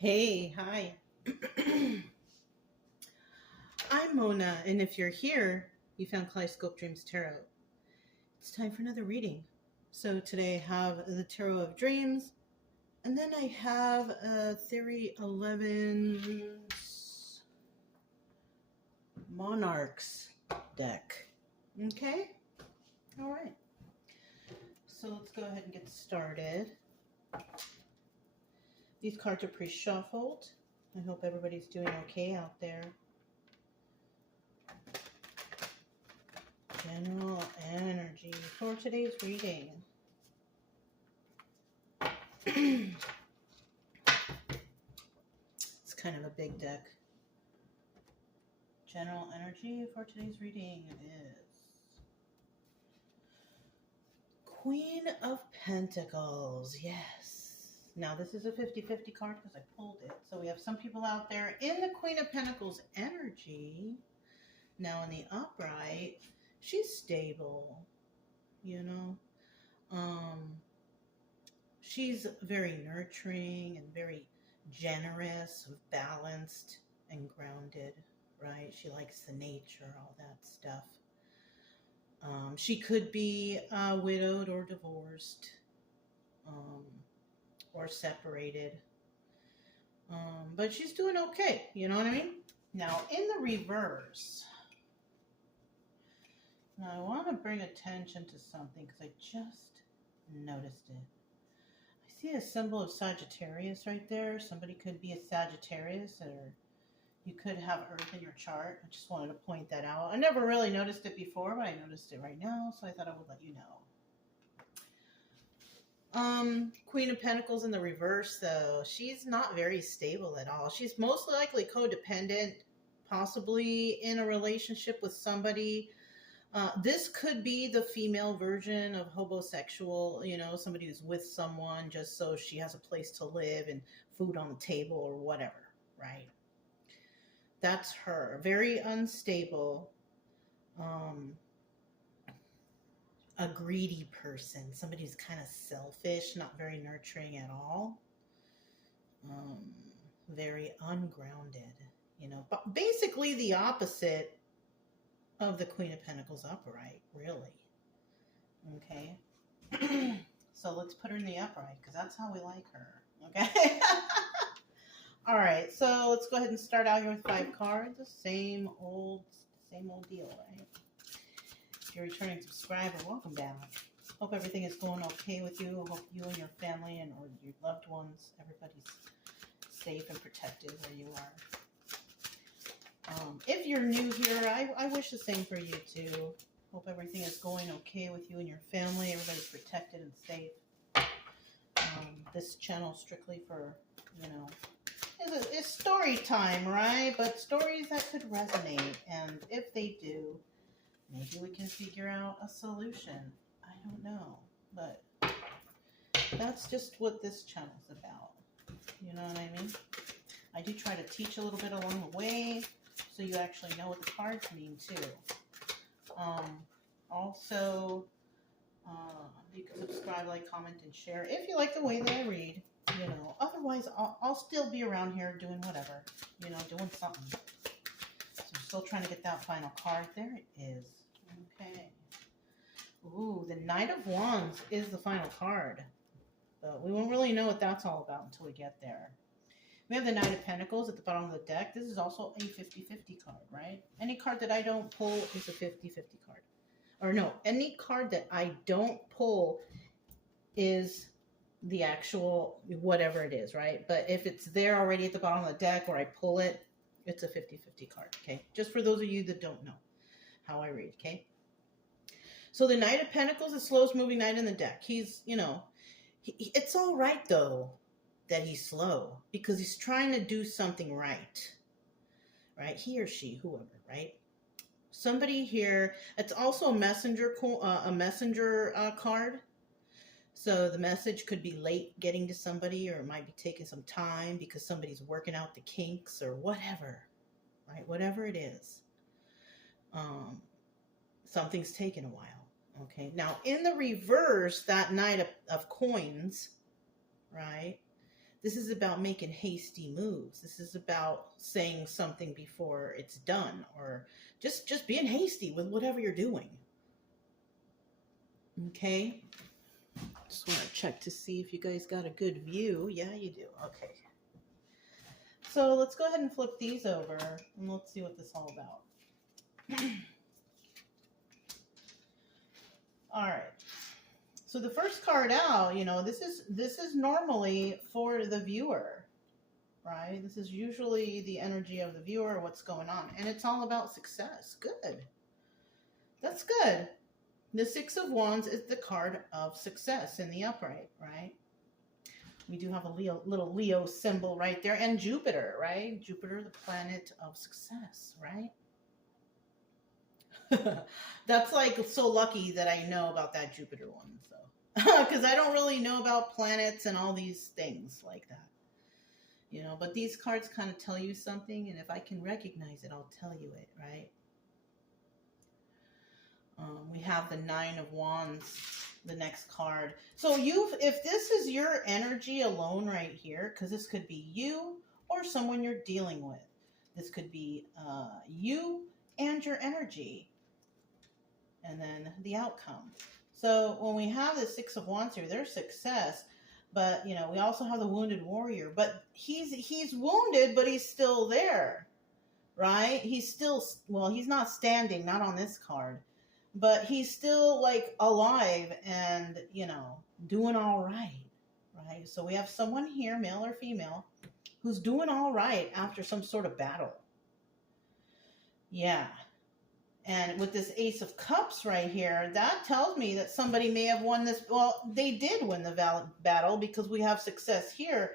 Hey, hi. I'm Mona, and if you're here, you found Kaleidoscope Dreams Tarot. It's time for another reading. So today I have the Tarot of Dreams, and then I have a Theory 11's Monarchs deck. Okay? All right. So let's go ahead and get started. These cards are pre-shuffled. I hope everybody's doing okay out there. General energy for today's reading. It's kind of a big deck. General energy for today's reading is Queen of Pentacles. Yes. Now this is a 50-50 card because I pulled it. So we have some people out there in the Queen of Pentacles energy. Now in the upright, she's stable, you know. She's very nurturing and very generous, balanced, and grounded, right? She likes the nature, all that stuff. She could be widowed or divorced, or separated. But she's doing okay, you know what I mean? Now, in the reverse, now I want to bring attention to something because I just noticed it. I see a symbol of Sagittarius right there. Somebody could be a Sagittarius, or you could have Earth in your chart. I just wanted to point that out. I never really noticed it before, but I noticed it right now, so I thought I would let you know. Queen of Pentacles in the reverse, though, she's not very stable at all. She's most likely codependent, possibly in a relationship with somebody. This could be the female version of homosexual, you know, somebody who's with someone just so she has a place to live and food on the table or whatever, right? That's her. Very unstable. A greedy person. Somebody who's kind of selfish, not very nurturing at all. Very ungrounded, you know. But basically the opposite of the Queen of Pentacles upright, really. Okay. So let's put her in the upright because that's how we like her. Okay. All right. So let's go ahead and start out here with 5 cards. The same old deal, right? If you're a returning subscriber, welcome back. Hope everything is going okay with you. Hope you and your family and or your loved ones, everybody's safe and protected where you are. If you're new here, I wish the same for you too. Hope everything is going okay with you and your family. Everybody's protected and safe. This channel strictly for, you know, it's story time, right? But stories that could resonate. And if they do, maybe we can figure out a solution. I don't know. But that's just what this channel's about. You know what I mean? I do try to teach a little bit along the way, so you actually know what the cards mean too. Also, you can subscribe, like, comment, and share if you like the way that I read. You know, otherwise I'll still be around here doing whatever. You know, doing something. So I'm still trying to get that final card. There it is. Okay. Ooh, the Knight of Wands is the final card, but we won't really know what that's all about until we get there. We have the Knight of Pentacles at the bottom of the deck. This is also a 50-50 card, right? Any card that I don't pull is a 50-50 card. Or no, any card that I don't pull is the actual whatever it is, right? But if it's there already at the bottom of the deck or I pull it, it's a 50-50 card, okay? Just for those of you that don't know how I read, okay? So the Knight of Pentacles, the slowest moving knight in the deck. He's, you know, it's all right, though, that he's slow because he's trying to do something right, right? He or she, whoever, right? Somebody here. It's also a messenger card. So the message could be late getting to somebody, or it might be taking some time because somebody's working out the kinks or whatever, right? Whatever it is. Something's taken a while. Okay. Now in the reverse, that Knight of Coins, right? This is about making hasty moves. This is about saying something before it's done, or just being hasty with whatever you're doing. Okay? Just want to check to see if you guys got a good view. Yeah, you do. Okay. So let's go ahead and flip these over and let's see what this is all about. All right. So the first card out, you know, this is normally for the viewer, right? This is usually the energy of the viewer, what's going on, and it's all about success. Good. That's good. The Six of Wands is the card of success in the upright, right? We do have a little Leo symbol right there, and Jupiter, right? Jupiter, the planet of success, right? That's like so lucky that I know about that Jupiter one, so because I don't really know about planets and all these things like that, you know. But these cards kind of tell you something, and if I can recognize it, I'll tell you it, right? We have the Nine of Wands, the next card. So if this is your energy alone right here, because this could be you or someone you're dealing with. This could be you and your energy, and then the outcome. So when we have the Six of Wands here, there's success, but you know, we also have the Wounded Warrior. But he's wounded, but he's still there, right? He's still, well, he's not standing, not on this card. But he's still like alive and, you know, doing all right, right? So we have someone here, male or female, who's doing all right after some sort of battle. Yeah. And with this Ace of Cups right here, that tells me that somebody may have won this. Well, they did win the battle because we have success here.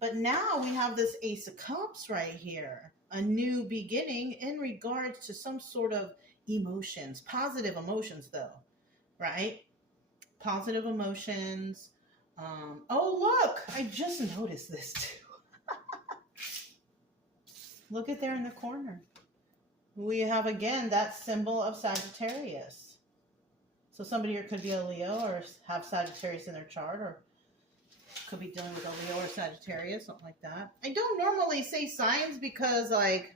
But now we have this Ace of Cups right here. A new beginning in regards to some sort of emotions, positive emotions though, right? Positive emotions. Oh, look, I just noticed this too. Look at there in the corner. We have again that symbol of Sagittarius. So somebody here could be a Leo or have Sagittarius in their chart, or could be dealing with a Leo or Sagittarius, something like that. I don't normally say signs because like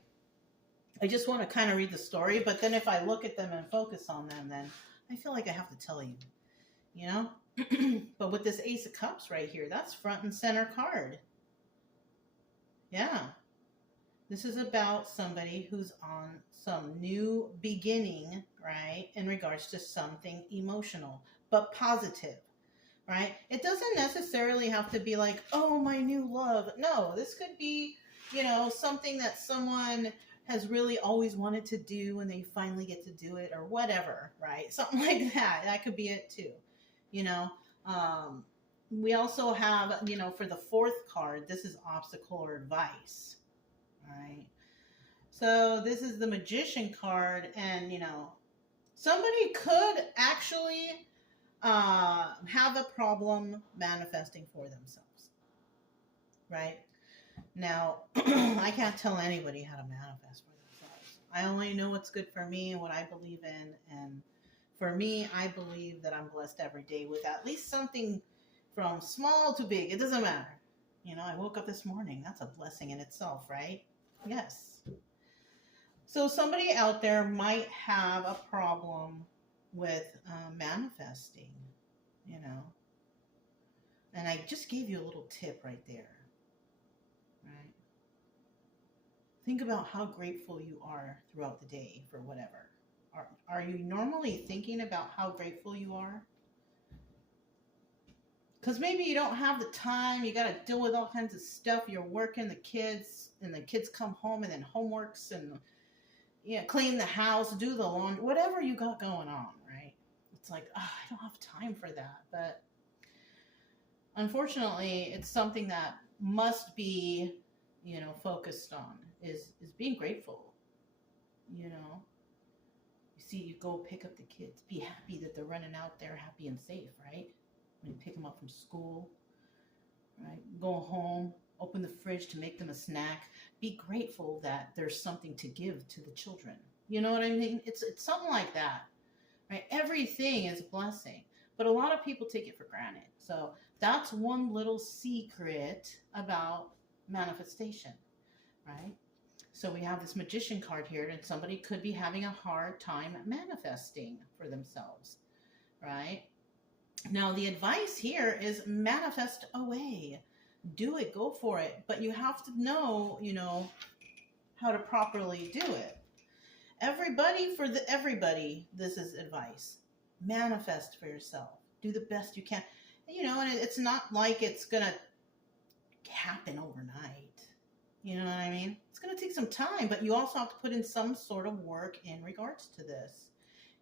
I just want to kind of read the story, but then if I look at them and focus on them, then I feel like I have to tell you, you know? But with this Ace of Cups right here, that's front and center card. Yeah. This is about somebody who's on some new beginning, right? In regards to something emotional, but positive, right? It doesn't necessarily have to be like, oh, my new love. No, this could be, you know, something that someone has really always wanted to do and they finally get to do it or whatever, right? Something like that. That could be it too, you know. We also have, you know, for the fourth card, this is obstacle or advice, right? So this is the Magician card, and, you know, somebody could actually have a problem manifesting for themselves, right? Now, I can't tell anybody how to manifest for themselves. I only know what's good for me and what I believe in. And for me, I believe that I'm blessed every day with at least something from small to big. It doesn't matter. You know, I woke up this morning. That's a blessing in itself, right? Yes. So somebody out there might have a problem with manifesting, you know. And I just gave you a little tip right there. Right? Think about how grateful you are throughout the day for whatever. Are you normally thinking about how grateful you are? Because maybe you don't have the time. You got to deal with all kinds of stuff. You're working, the kids, and the kids come home, and then homeworks, and clean the house, do the laundry, whatever you got going on, right? It's like, I don't have time for that. But unfortunately, it's something that must be, focused on is being grateful. You see, you go pick up the kids, be happy that they're running out there happy and safe, right? When you pick them up from school, right? Go home, open the fridge to make them a snack. Be grateful that there's something to give to the children. You know what I mean? It's something like that, right? Everything is a blessing. but a lot of people take it for granted. So that's one little secret about manifestation, right? So we have this magician card here, and somebody could be having a hard time manifesting for themselves, right? Now, the advice here is manifest away. Do it, go for it. But you have to know, how to properly do it. Everybody, this is advice. Manifest for yourself. Do the best you can. And it's not like it's going to happen overnight. You know what I mean? It's going to take some time, but you also have to put in some sort of work in regards to this.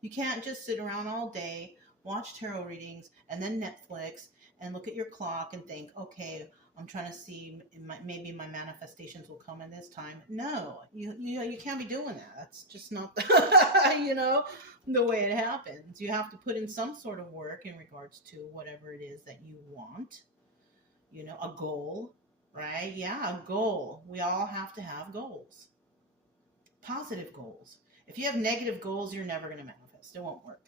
You can't just sit around all day, watch tarot readings, and then Netflix, and look at your clock and think, okay, I'm trying to see, maybe my manifestations will come in this time. No, you can't be doing that. That's just not, the way it happens. You have to put in some sort of work in regards to whatever it is that you want, a goal. Right? Yeah, a goal. We all have to have goals. Positive goals. If you have negative goals, you're never going to manifest. It won't work.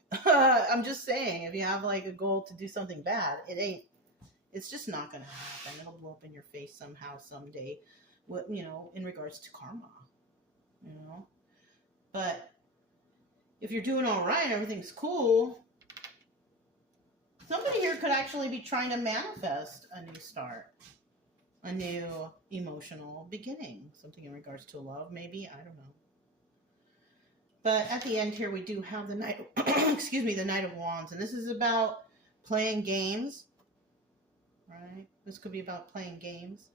I'm just saying, if you have like a goal to do something bad, it's just not going to happen. It'll blow up in your face somehow, someday, in regards to karma, But if you're doing all right, everything's cool, somebody here could actually be trying to manifest a new start. A new emotional beginning. Something in regards to love, maybe. I don't know. But at the end here, we do have the Knight the Knight of Wands. And this is about playing games. Right? This could be about playing games.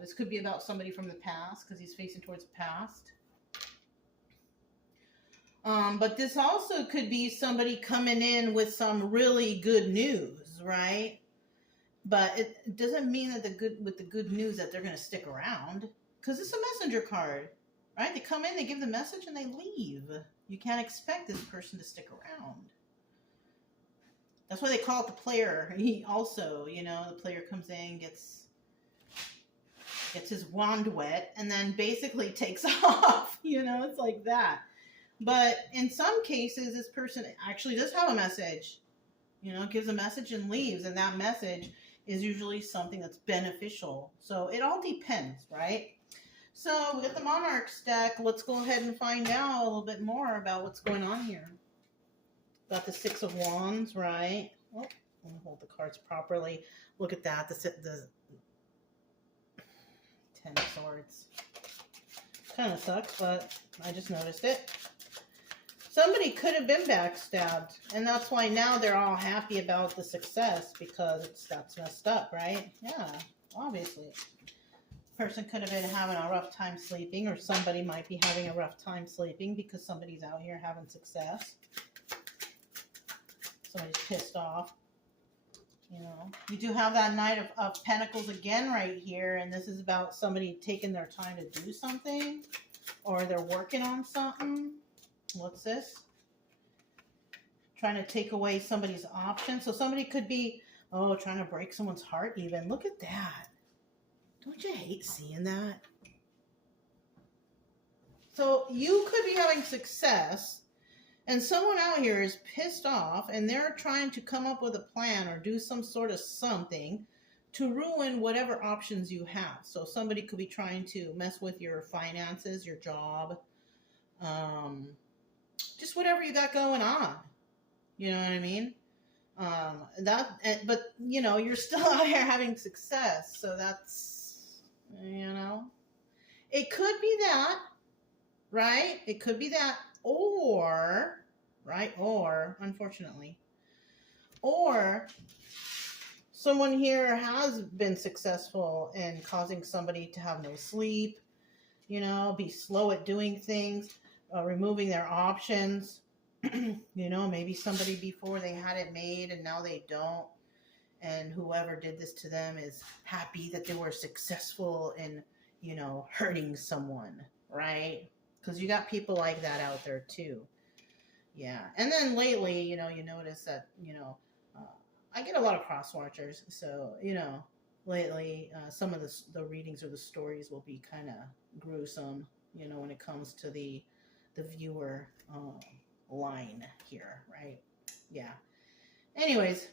This could be about somebody from the past, because he's facing towards the past. But this also could be somebody coming in with some really good news, right? But it doesn't mean that with the good news that they're going to stick around, because it's a messenger card, right? They come in, they give the message, and they leave. You can't expect this person to stick around. That's why they call it the player. He also, the player comes in, gets his wand wet, and then basically takes off. It's like that. But in some cases, this person actually does have a message. Gives a message and leaves, and that message is usually something that's beneficial. So it all depends, right? So we got the Monarchs deck. Let's go ahead and find out a little bit more about what's going on here. Got the Six of Wands, right? Oh, let me hold the cards properly. Look at that. The Ten of Swords. Kind of sucks, but I just noticed it. Somebody could have been backstabbed, and that's why now they're all happy about the success, because that's messed up, right? Yeah, obviously. Person could have been having a rough time sleeping, or somebody might be having a rough time sleeping because somebody's out here having success. Somebody's pissed off. You do have that Knight of Pentacles again right here, and this is about somebody taking their time to do something, or they're working on something. What's this? Trying to take away somebody's option. So somebody could be, trying to break someone's heart even. Look at that. Don't you hate seeing that? So you could be having success, and someone out here is pissed off, and they're trying to come up with a plan or do some sort of something to ruin whatever options you have. So somebody could be trying to mess with your finances, your job, just whatever you got going on. You know what I mean? But you're still out here having success. So that's, it could be that, right? It could be that, or, unfortunately, or someone here has been successful in causing somebody to have no sleep, be slow at doing things, removing their options. Maybe somebody before they had it made and now they don't. And whoever did this to them is happy that they were successful in, hurting someone, right? Because you got people like that out there too. Yeah. And then lately, you notice that, I get a lot of cross watchers. So, lately, some of the readings or the stories will be kind of gruesome, when it comes to the viewer line here, right? Yeah. Anyways,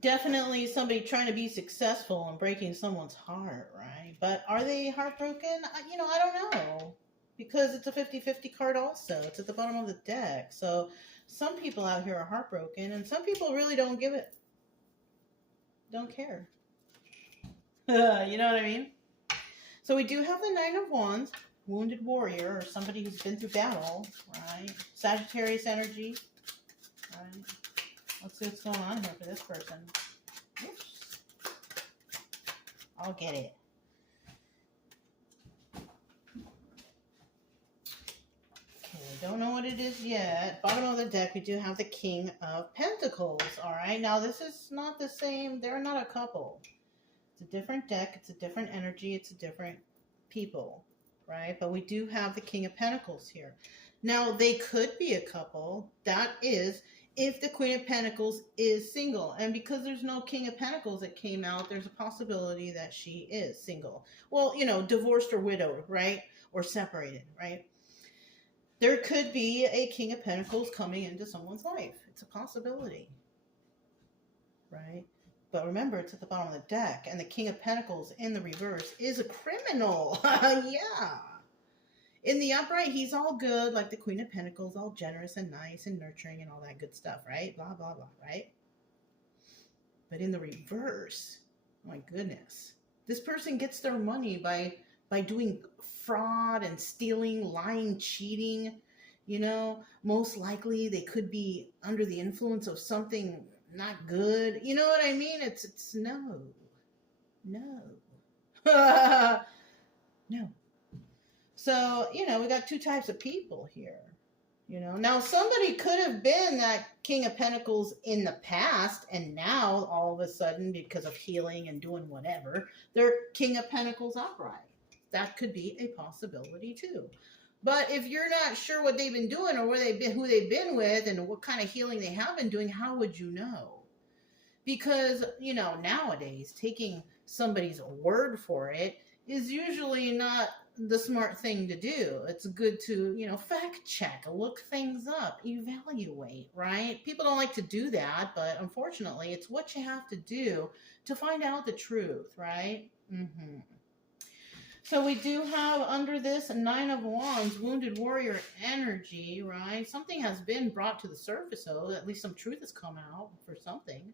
definitely somebody trying to be successful and breaking someone's heart, right? But are they heartbroken? I don't know. Because it's a 50-50 card also. It's at the bottom of the deck. So some people out here are heartbroken, and some people really don't care. You know what I mean? So we do have the Nine of Wands, wounded warrior, or somebody who's been through battle, right? Sagittarius energy, right? Let's see what's going on here for this person. Oops. I'll get it. Okay, don't know what it is yet. Bottom of the deck, we do have the King of Pentacles, all right? Now, this is not the same. They're not a couple. It's a different deck. It's a different energy. It's a different people, right? But we do have the King of Pentacles here. Now, they could be a couple. That is, if the Queen of Pentacles is single. And because there's no King of Pentacles that came out, there's a possibility that she is single. Well, divorced or widowed, right? Or separated, right? There could be a King of Pentacles coming into someone's life. It's a possibility, right? But remember, it's at the bottom of the deck, and the King of Pentacles in the reverse is a criminal. Yeah. In the upright, he's all good, like the Queen of Pentacles, all generous and nice and nurturing and all that good stuff, right? Blah, blah, blah, right? But in the reverse, oh my goodness, this person gets their money by doing fraud and stealing, lying, cheating. Most likely they could be under the influence of something not good. You know what I mean? It's no. No. So, we got two types of people here. Now somebody could have been that King of Pentacles in the past, and now all of a sudden, because of healing and doing whatever, they're King of Pentacles upright. That could be a possibility too. But if you're not sure what they've been doing or who they've been with and what kind of healing they have been doing, how would you know? Because, nowadays, taking somebody's word for it is usually not the smart thing to do. It's good to, fact check, look things up, evaluate, right? People don't like to do that, but unfortunately, it's what you have to do to find out the truth, right? Mm-hmm. So we do have under this Nine of Wands, wounded warrior energy, right? Something has been brought to the surface, so at least some truth has come out for something,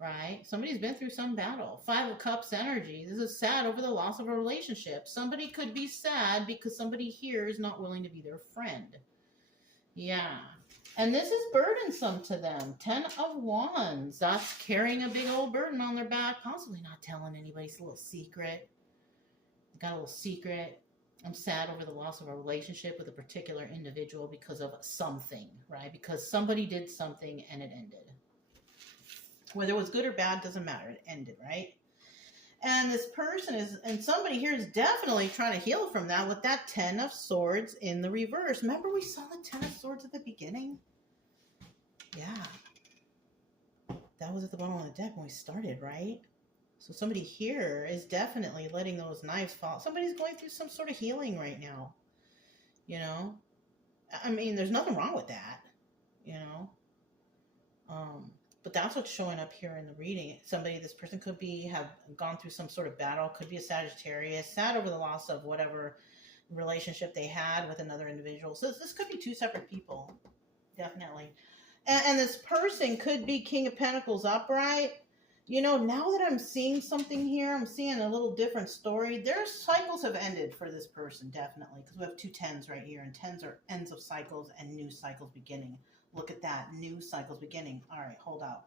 right? Somebody's been through some battle. Five of Cups energy. This is sad over the loss of a relationship. Somebody could be sad because somebody here is not willing to be their friend. Yeah. And this is burdensome to them. 10 of Wands. That's carrying a big old burden on their back, possibly not telling anybody. It's a little secret. Got a little secret. I'm sad over the loss of a relationship with a particular individual because of something, right? Because somebody did something and it ended. Whether it was good or bad, doesn't matter. It ended, right? And this person and somebody here is definitely trying to heal from that with that 10 of Swords in the reverse. Remember we saw the 10 of Swords at the beginning? Yeah. That was at the bottom of the deck when we started, right? So somebody here is definitely letting those knives fall. Somebody's going through some sort of healing right now. I mean, there's nothing wrong with that. But that's what's showing up here in the reading. This person could have gone through some sort of battle. Could be a Sagittarius, sad over the loss of whatever relationship they had with another individual. So this could be two separate people, definitely. And this person could be King of Pentacles upright. Now that I'm seeing something here, I'm seeing a little different story. Their cycles have ended for this person, definitely, because we have two 10s right here, and 10s are ends of cycles and new cycles beginning. Look at that, new cycles beginning. All right, hold out.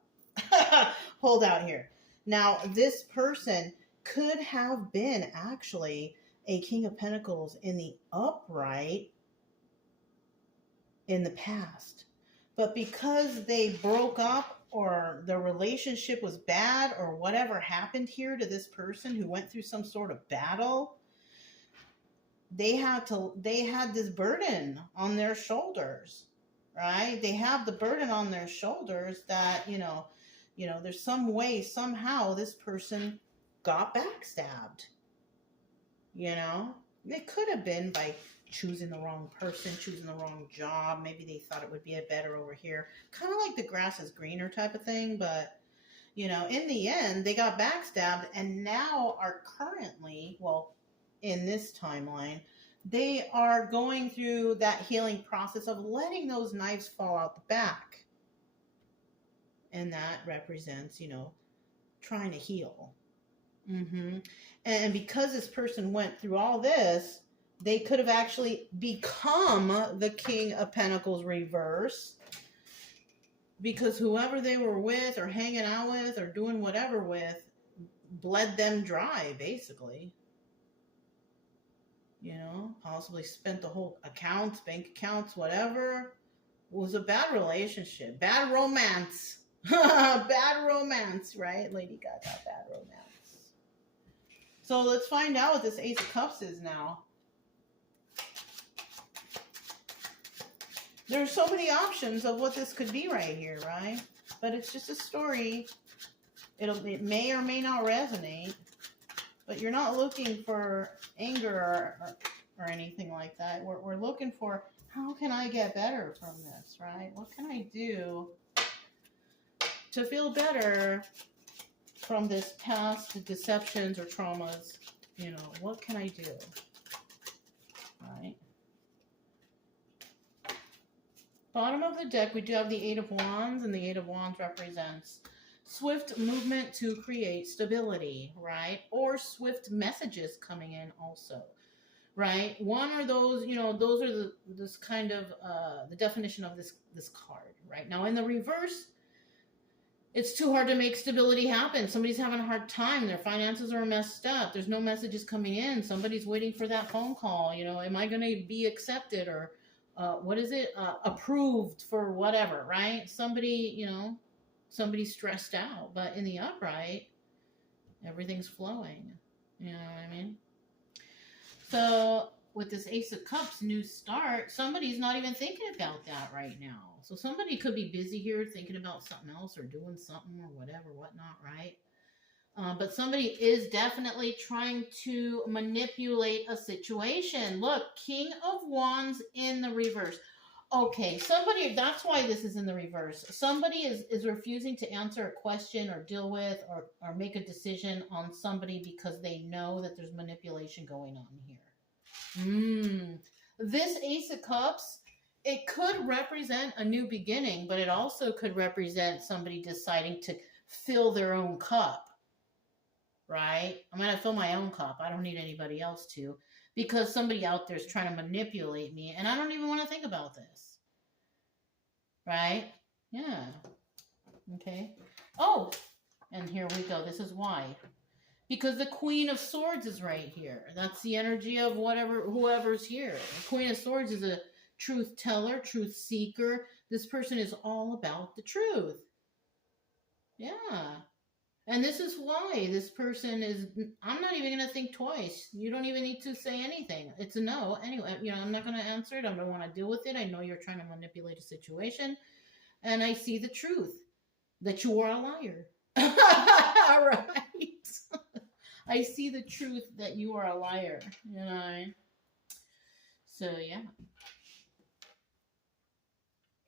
Hold out here. Now, this person could have been actually a King of Pentacles in the upright in the past. But because they broke up, or the relationship was bad, or whatever happened here to this person who went through some sort of battle, they had this burden on their shoulders, right? They have the burden on their shoulders that, there's some way, somehow this person got backstabbed. It could have been by choosing the wrong person, choosing the wrong job. Maybe they thought it would be a better over here. Kind of like the grass is greener type of thing, but you know, in the end, they got backstabbed and now are currently, well, in this timeline, they are going through that healing process of letting those knives fall out the back. And that represents, you know, trying to heal. And because this person went through all this, they could have actually become the King of Pentacles reverse, because whoever they were with or hanging out with or doing whatever with bled them dry, basically. You know, possibly spent the whole accounts, bank accounts, whatever. It was a bad relationship, bad romance. Bad romance, right? Lady Gaga, bad romance. So let's find out what this Ace of Cups is now. There's so many options of what this could be right here, right? But it's just a story. It may or may not resonate, but you're not looking for anger or anything like that. We're looking for, how can I get better from this, right? What can I do to feel better from this past deceptions or traumas? You know, what can I do, right? Bottom of the deck, we do have the Eight of Wands, and the Eight of Wands represents swift movement to create stability, right? Or swift messages coming in also, right? One are those, you know, those are this kind of, the definition of this card, right? Now in the reverse, it's too hard to make stability happen. Somebody's having a hard time. Their finances are messed up. There's no messages coming in. Somebody's waiting for that phone call. You know, am I going to be accepted or what is it? Approved for whatever, right? Somebody, you know, somebody's stressed out. But in the upright, everything's flowing. You know what I mean? So with this Ace of Cups, new start, somebody's not even thinking about that right now. So somebody could be busy here thinking about something else or doing something or whatever, whatnot, right? But somebody is definitely trying to manipulate a situation. Look, King of Wands in the reverse. Okay, somebody, that's why this is in the reverse. Somebody is refusing to answer a question or deal with or make a decision on somebody because they know that there's manipulation going on here. This Ace of Cups, it could represent a new beginning, but it also could represent somebody deciding to fill their own cup. Right? I'm going to fill my own cup. I don't need anybody else to, because somebody out there is trying to manipulate me and I don't even want to think about this. Right? Yeah. Okay. Oh, and here we go. This is why. Because the Queen of Swords is right here. That's the energy of whoever's here. The Queen of Swords is a truth teller, truth seeker. This person is all about the truth. Yeah. And this is why this person is, I'm not even going to think twice. You don't even need to say anything. It's a no. Anyway, you know, I'm not going to answer it. I don't want to deal with it. I know you're trying to manipulate a situation. And I see the truth, that you are a liar. Right. I see the truth that you are a liar. You know? So, yeah.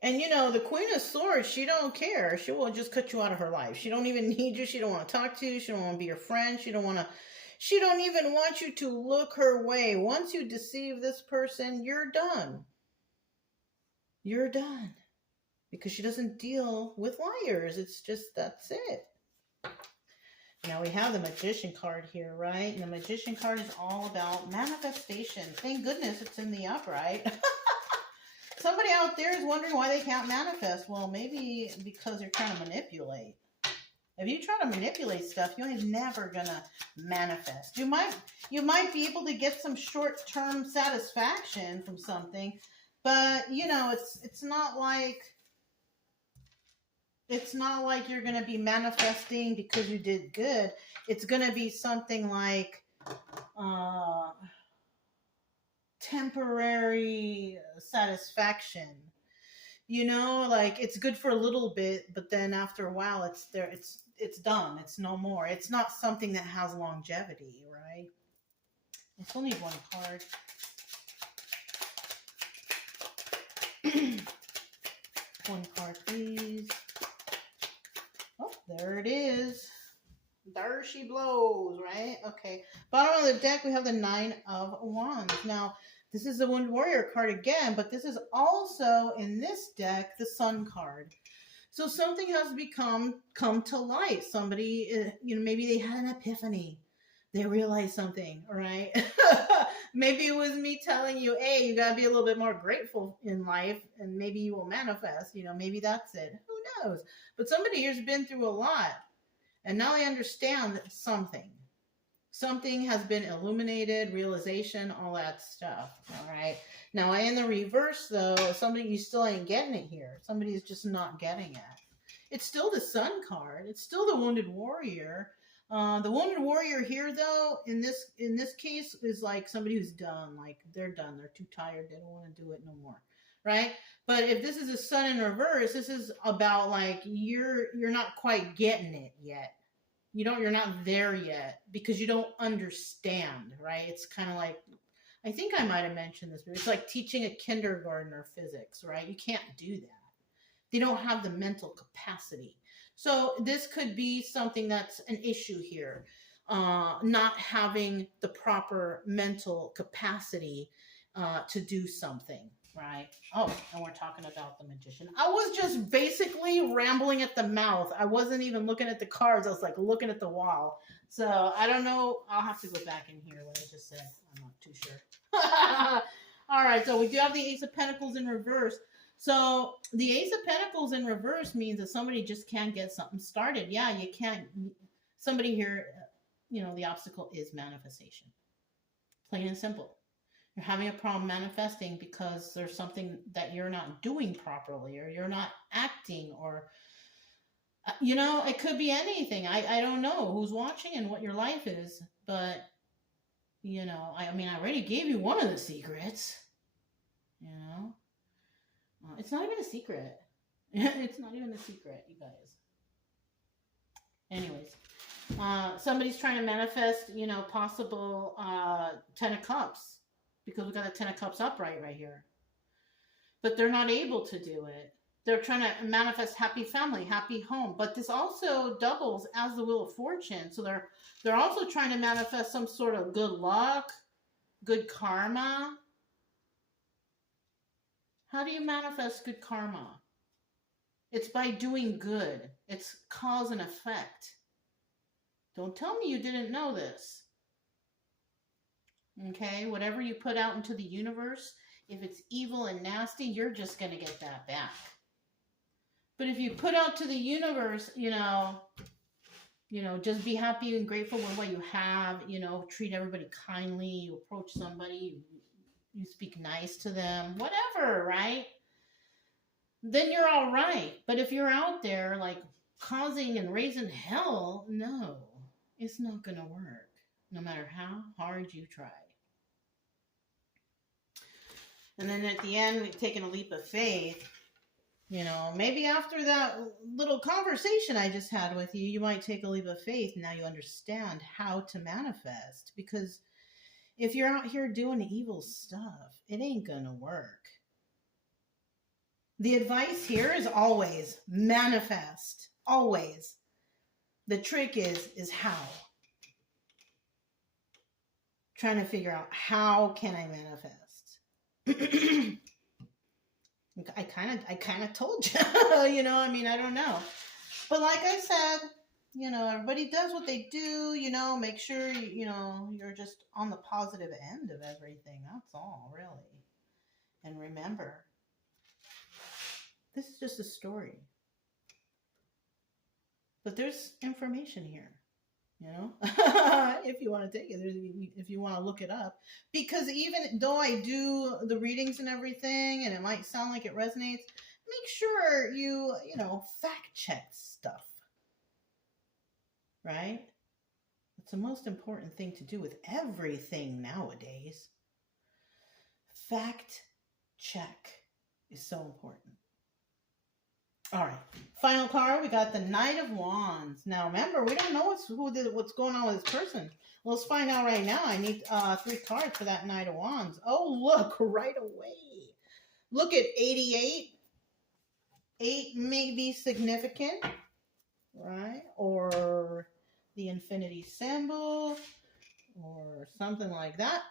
And, you know, the Queen of Swords, she don't care. She will just cut you out of her life. She don't even need you. She don't want to talk to you. She don't want to be your friend. She don't even want you to look her way. Once you deceive this person, you're done. You're done. Because she doesn't deal with liars. It's just, that's it. Now we have the Magician card here, right? And the Magician card is all about manifestation. Thank goodness it's in the upright. Somebody out there is wondering why they can't manifest. Well, maybe because they're trying to manipulate. If you try to manipulate stuff, you ain't never gonna manifest. You might be able to get some short-term satisfaction from something, but you know, it's not like you're gonna be manifesting because you did good. It's gonna be something like temporary satisfaction, you know, like it's good for a little bit, but then after a while it's done. It's no more. It's not something that has longevity, right? I still need one card. One card, please. Oh, there it is. There she blows, right? Okay. Bottom of the deck, we have the Nine of Wands. Now, this is the Wounded Warrior card again, but this is also, in this deck, the Sun card. So something has come to light. Somebody, maybe they had an epiphany. They realized something, right? Maybe it was me telling you, hey, you got to be a little bit more grateful in life, and maybe you will manifest. Maybe that's it. Who knows? But somebody here's been through a lot. And now I understand that something has been illuminated, realization, all that stuff. All right. Now, in the reverse, though, somebody, you still ain't getting it here. Somebody's just not getting it. It's still the Sun card. It's still the Wounded Warrior. The Wounded Warrior here, though, in this case, is like somebody who's done. Like, they're done. They're too tired. They don't want to do it no more. Right? But if this is a Sun in reverse, this is about like you're not quite getting it yet. You're not there yet because you don't understand, right? It's kind of like, I think I might have mentioned this, but it's like teaching a kindergartner physics, right? You can't do that. They don't have the mental capacity. So this could be something that's an issue here. Not having the proper mental capacity to do something. Right. Oh, and we're talking about the Magician. I was just basically rambling at the mouth. I wasn't even looking at the cards. I was like looking at the wall. So I don't know. I'll have to go back in here what I just said. I'm not too sure. All right. So we do have the Ace of Pentacles in reverse. So the Ace of Pentacles in reverse means that somebody just can't get something started. Yeah, you can't. Somebody here, the obstacle is manifestation. Plain and simple. You're having a problem manifesting because there's something that you're not doing properly, or you're not acting, or, it could be anything. I don't know who's watching and what your life is, but, I already gave you one of the secrets, it's not even a secret. It's not even a secret, you guys. Anyways, somebody's trying to manifest, possible 10 of Cups. Because we got the 10 of Cups upright right here. But they're not able to do it. They're trying to manifest happy family, happy home. But this also doubles as the Wheel of Fortune. So they're also trying to manifest some sort of good luck, good karma. How do you manifest good karma? It's by doing good. It's cause and effect. Don't tell me you didn't know this. Okay, whatever you put out into the universe, if it's evil and nasty, you're just going to get that back. But if you put out to the universe, just be happy and grateful with what you have, treat everybody kindly, you approach somebody, you speak nice to them, whatever, right? Then you're all right. But if you're out there like causing and raising hell, no, it's not going to work. No matter how hard you try. And then at the end, taking a leap of faith, maybe after that little conversation I just had with you, you might take a leap of faith. And now you understand how to manifest. Because if you're out here doing evil stuff, it ain't going to work. The advice here is always manifest. Always. The trick is how. Trying to figure out how can I manifest. I kind of told you, I don't know. But like I said, everybody does what they do, make sure, you're just on the positive end of everything. That's all, really. And remember, this is just a story. But there's information here. If you want to take it, if you want to look it up, because even though I do the readings and everything, and it might sound like it resonates, make sure you fact check stuff, right? It's the most important thing to do with everything nowadays. Fact check is so important. All right, final card, we got the Knight of Wands. Now, remember, we don't know what's going on with this person. Let's find out right now. I need 3 cards for that Knight of Wands. Oh, look, right away. Look at 88. 8 may be significant, right? Or the infinity symbol or something like that.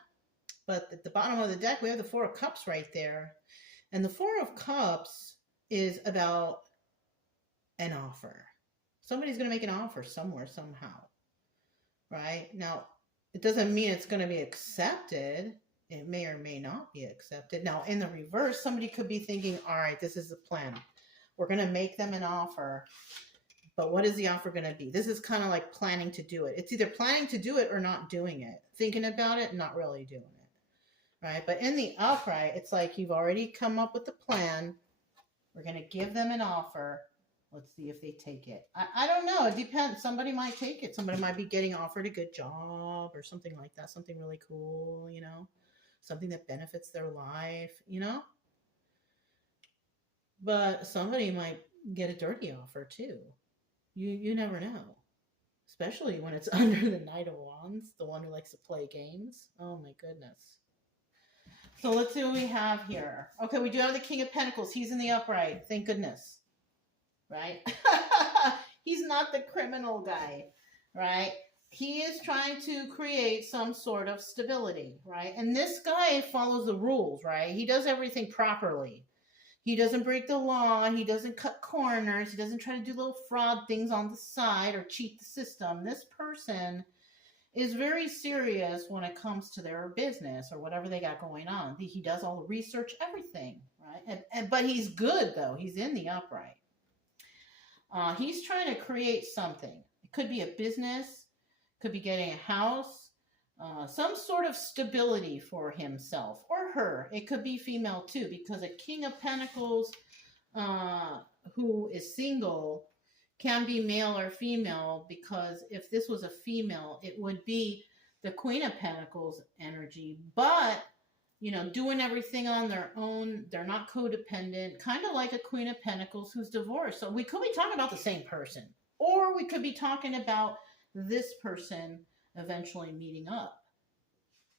But at the bottom of the deck, we have the Four of Cups right there. And the Four of Cups is about an offer. Somebody's going to make an offer somewhere, somehow. Right? Now, it doesn't mean it's going to be accepted. It may or may not be accepted. Now, in the reverse, somebody could be thinking, all right, this is the plan. We're going to make them an offer. But what is the offer going to be? This is kind of like planning to do it. It's either planning to do it or not doing it. Thinking about it, not really doing it. Right? But in the upright, it's like you've already come up with the plan. We're going to give them an offer. Let's see if they take it. I don't know. It depends. Somebody might take it. Somebody might be getting offered a good job or something like that. Something really cool, you know. Something that benefits their life, you know. But somebody might get a dirty offer too. You never know. Especially when it's under the Knight of Wands, the one who likes to play games. Oh my goodness. So let's see what we have here. Okay, we do have the King of Pentacles. He's in the upright. Thank goodness. Right? He's not the criminal guy. Right? He is trying to create some sort of stability. Right? And this guy follows the rules. Right? He does everything properly. He doesn't break the law. He doesn't cut corners. He doesn't try to do little fraud things on the side or cheat the system. This person is very serious when it comes to their business or whatever they got going on. He does all the research, everything, right? But he's good, though. He's in the upright. He's trying to create something. It could be a business, could be getting a house, some sort of stability for himself or her. It could be female, too, because a King of Pentacles who is single can be male or female, because if this was a female, it would be the Queen of Pentacles energy, but, you know, doing everything on their own. They're not codependent, kind of like a Queen of Pentacles who's divorced. So we could be talking about the same person, or we could be talking about this person eventually meeting up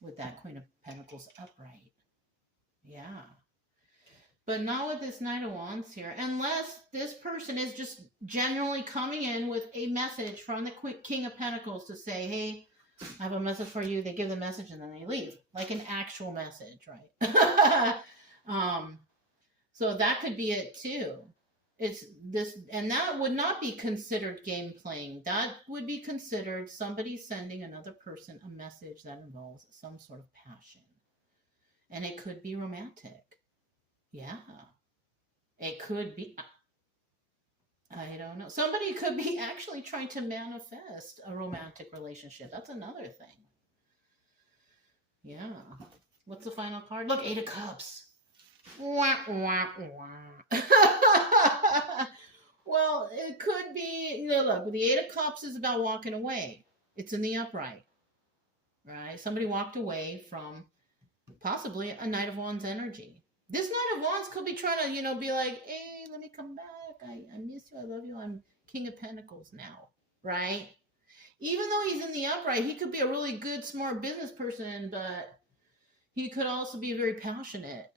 with that Queen of Pentacles upright. Yeah. But not with this Knight of Wands here, unless this person is just generally coming in with a message from the King of Pentacles to say, hey, I have a message for you. They give the message and then they leave, like an actual message, right? So that could be it too. It's this, and that would not be considered game playing. That would be considered somebody sending another person a message that involves some sort of passion. And it could be romantic. Yeah. It could be, I don't know. Somebody could be actually trying to manifest a romantic relationship. That's another thing. Yeah. What's the final card? Look, 8 of Cups. Wah, wah, wah. Well, it could be, you know, look, the 8 of Cups is about walking away. It's in the upright, right? Somebody walked away from possibly a Knight of Wands energy. This Knight of Wands could be trying to, you know, be like, hey, let me come back. I miss you. I love you. I'm King of Pentacles now, right? Even though he's in the upright, he could be a really good, smart business person, but he could also be very passionate.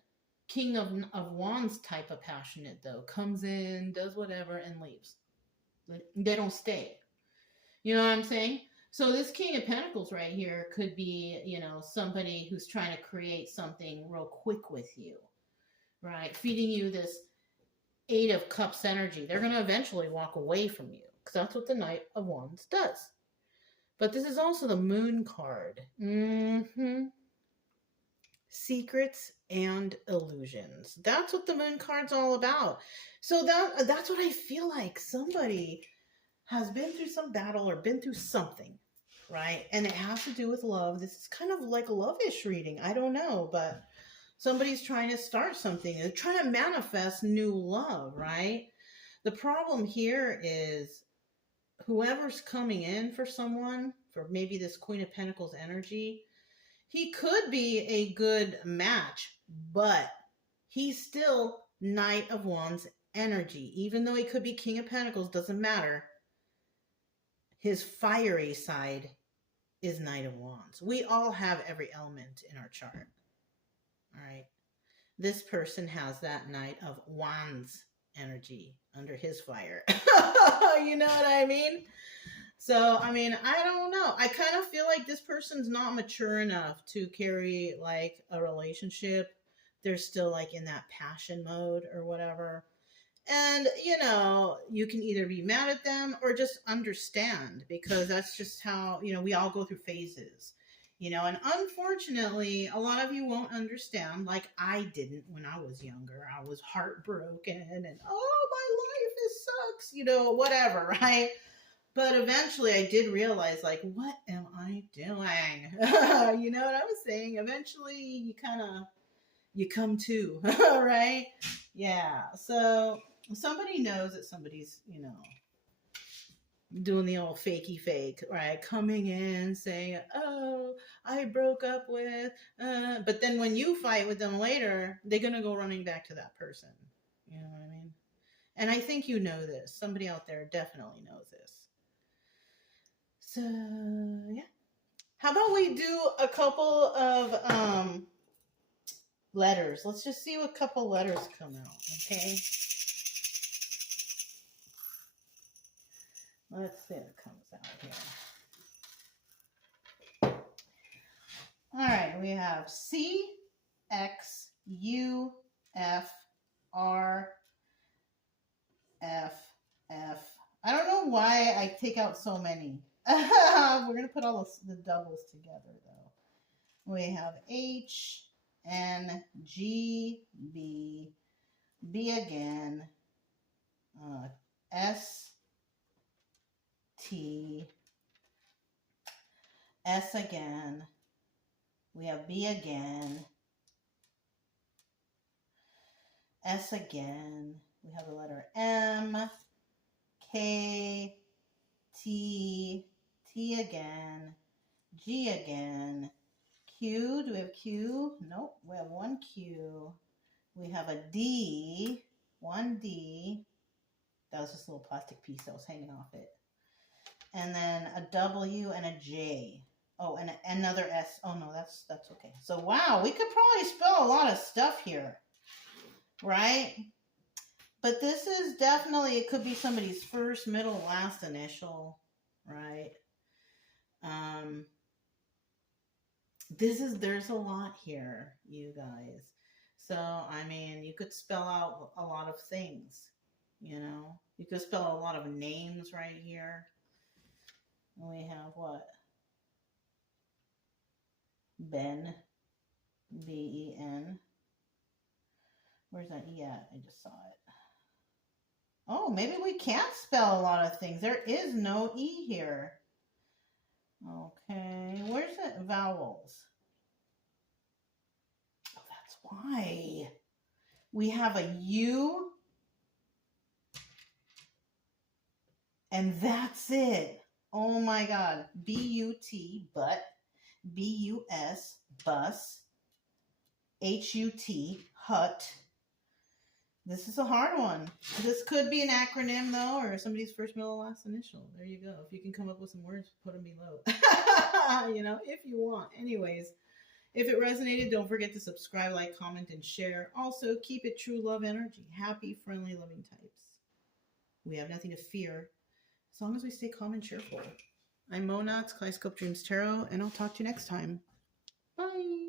King of Wands type of passionate, though. Comes in, does whatever, and leaves. They don't stay. You know what I'm saying? So this King of Pentacles right here could be, you know, somebody who's trying to create something real quick with you. Right? Feeding you this 8 of Cups energy. They're going to eventually walk away from you, because that's what the Knight of Wands does. But this is also the Moon card. Secrets and illusions. That's what the Moon card's all about. So that's what I feel like. Somebody has been through some battle or been through something, right? And it has to do with love. This is kind of like a love-ish reading. I don't know, but somebody's trying to start something. They're trying to manifest new love, right? The problem here is whoever's coming in for someone, for maybe this Queen of Pentacles energy, he could be a good match, but he's still Knight of Wands energy. Even though he could be King of Pentacles, doesn't matter. His fiery side is Knight of Wands. We all have every element in our chart. All right. this person has that Knight of Wands energy under his fire. You know what I mean? So, I mean, I don't know. I kind of feel like this person's not mature enough to carry like a relationship. They're still like in that passion mode or whatever. And, you know, you can either be mad at them or just understand because that's just how, you know, we all go through phases. You know, and unfortunately, a lot of you won't understand like I didn't when I was younger. I was heartbroken and, oh, my life is sucks, you know, whatever, right? But eventually I did realize, like, what am I doing? You know what I'm saying? Eventually you kind of, you come to, right? Yeah. So somebody knows that somebody's, you know, doing the old fakey fake, right? Coming in saying, oh, I broke up with, but then when you fight with them later, they're going to go running back to that person. You know what I mean? And I think you know this. Somebody out there definitely knows this. So, yeah. How about we do a couple of letters? Let's just see what couple letters come out, okay? Let's see what comes out here. All right, we have C, X, U, F, R, F, F. I don't know why I take out so many. We're going to put all the doubles together, though. We have H, N, G, B, B again, S, T, S again. We have B again, S again. We have the letter M, K, T, T again, G again, Q. Do we have Q? Nope, we have one Q. We have a D, one D. That was just a little plastic piece that was hanging off it. And then a W and a J. Oh, and another S. Oh, no, that's okay. So, wow, we could probably spell a lot of stuff here, right? But this is definitely, it could be somebody's first, middle, last initial, right? There's a lot here, you guys. So, I mean, you could spell out a lot of things, you know? You could spell a lot of names right here. We have what? Ben, B-E-N. Where's that E at? I just saw it. Oh, maybe we can't spell a lot of things. There is no E here. Okay, where's the vowels? Oh, that's why. We have a U, and that's it. Oh my God. B-U-T, but. B-U-S, bus. H-U-T, hut. This is a hard one. This could be an acronym, though, or somebody's first, middle, last initial. There you go. If you can come up with some words, put them below. You know, if you want. Anyways, if it resonated, don't forget to subscribe, like, comment, and share. Also, keep it true love energy. Happy, friendly, loving types. We have nothing to fear as long as we stay calm and cheerful. I'm Mona, it's Kaleidoscope Dreams Tarot, and I'll talk to you next time. Bye.